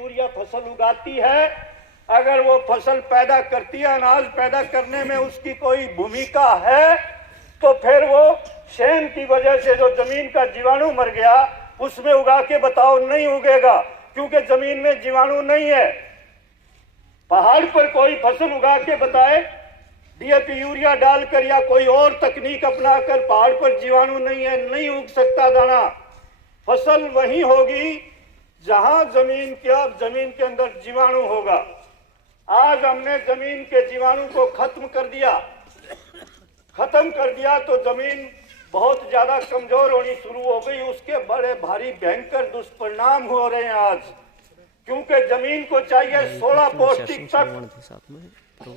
Urea फसल उगाती है, अगर वो फसल पैदा करती है, अनाज पैदा करने में उसकी कोई भूमिका है, तो फिर वो शेन की वजह से जो जमीन का जीवाणु मर गया उसमें उगा के बताओ, नहीं उगेगा, क्योंकि जमीन में जीवाणु नहीं है। पहाड़ पर कोई फसल उगा के बताए, डीएपी यूरिया डालकर या कोई और तकनीक अपनाकर, पहाड़ पर जीवाणु नहीं है, नहीं उग सकता दाना। फसल वही होगी जहां जमीन के अंदर जीवाणु होगा। आज हमने जमीन के जीवाणु को खत्म कर दिया तो जमीन बहुत ज्यादा कमजोर होनी शुरू हो गई। उसके बड़े भारी भयंकर दुष्परिणाम हो रहे हैं आज, क्योंकि जमीन को चाहिए 16 पौष्टिक तत्व,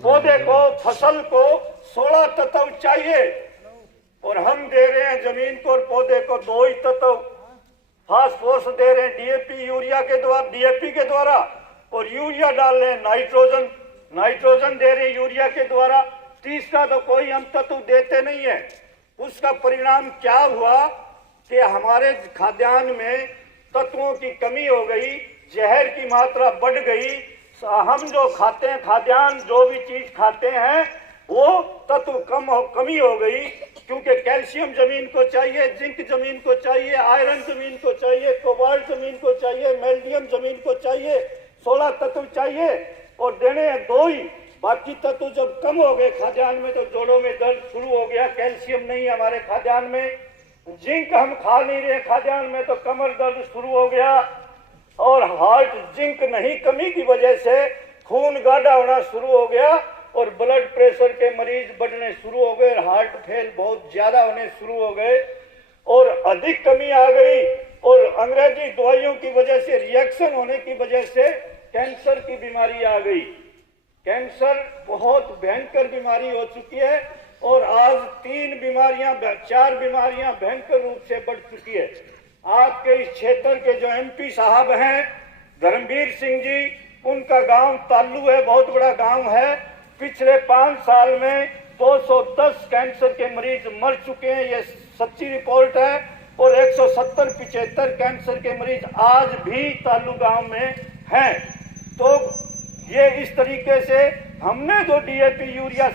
पौधे को, फसल को 16 तत्व चाहिए, और हम दे रहे हैं जमीन को और पौधे को 2 ही तत्व। फास्फोरस दे रहे हैं डीएपी के द्वारा, और यूरिया डाल रहे हैं नाइट्रोजन दे रहे हैं यूरिया के द्वारा। तीसरा तो कोई हम तत्व देते नहीं है। उसका परिणाम क्या हुआ कि हमारे खाद्यान्न में तत्वों की कमी हो गई, जहर की मात्रा बढ़ गई। हम जो खाते हैं खाद्यान्न, जो भी चीज खाते हैं, वो तत्व कमी हो गई, क्योंकि कैल्शियम जमीन को चाहिए, जिंक जमीन को चाहिए, आयरन जमीन को चाहिए, कोबाल्ट जमीन को चाहिए, मैग्नीशियम जमीन को चाहिए, 16 तत्व चाहिए, और देने हैं 2 ही। बाकी तत्व जब कम हो गए खाद्यान्न में तो जोड़ों में दर्द शुरू हो गया। कैल्शियम नहीं है हमारे खाद्यान्न में, जिंक हम खा नहीं रहे खाद्यान्न में तो कमर दर्द शुरू हो गया, और हार्ट जिंक नहीं, कमी की वजह से खून गाढ़ा होना शुरू हो गया, और ब्लड प्रेशर के मरीज बढ़ने शुरू हो गए, हार्ट फेल बहुत ज्यादा होने शुरू हो गए, और अधिक कमी आ गई। और अंग्रेजी दवाइयों की वजह से, रिएक्शन होने की वजह से कैंसर की बीमारी आ गई। कैंसर बहुत भयंकर बीमारी हो चुकी है, और आज 4 बीमारियां भयंकर रूप से बढ़ चुकी है। आपके इस क्षेत्र के जो एमपी साहब हैं धर्मवीर सिंह जी, उनका गांव ताल्लू है, बहुत बड़ा गांव है। पिछले 5 साल में 210 कैंसर के मरीज मर चुके हैं, ये सच्ची रिपोर्ट है, और 170-75 कैंसर के मरीज आज भी ताल्लू गांव में हैं। तो ये इस तरीके से हमने जो डीएपी यूरिया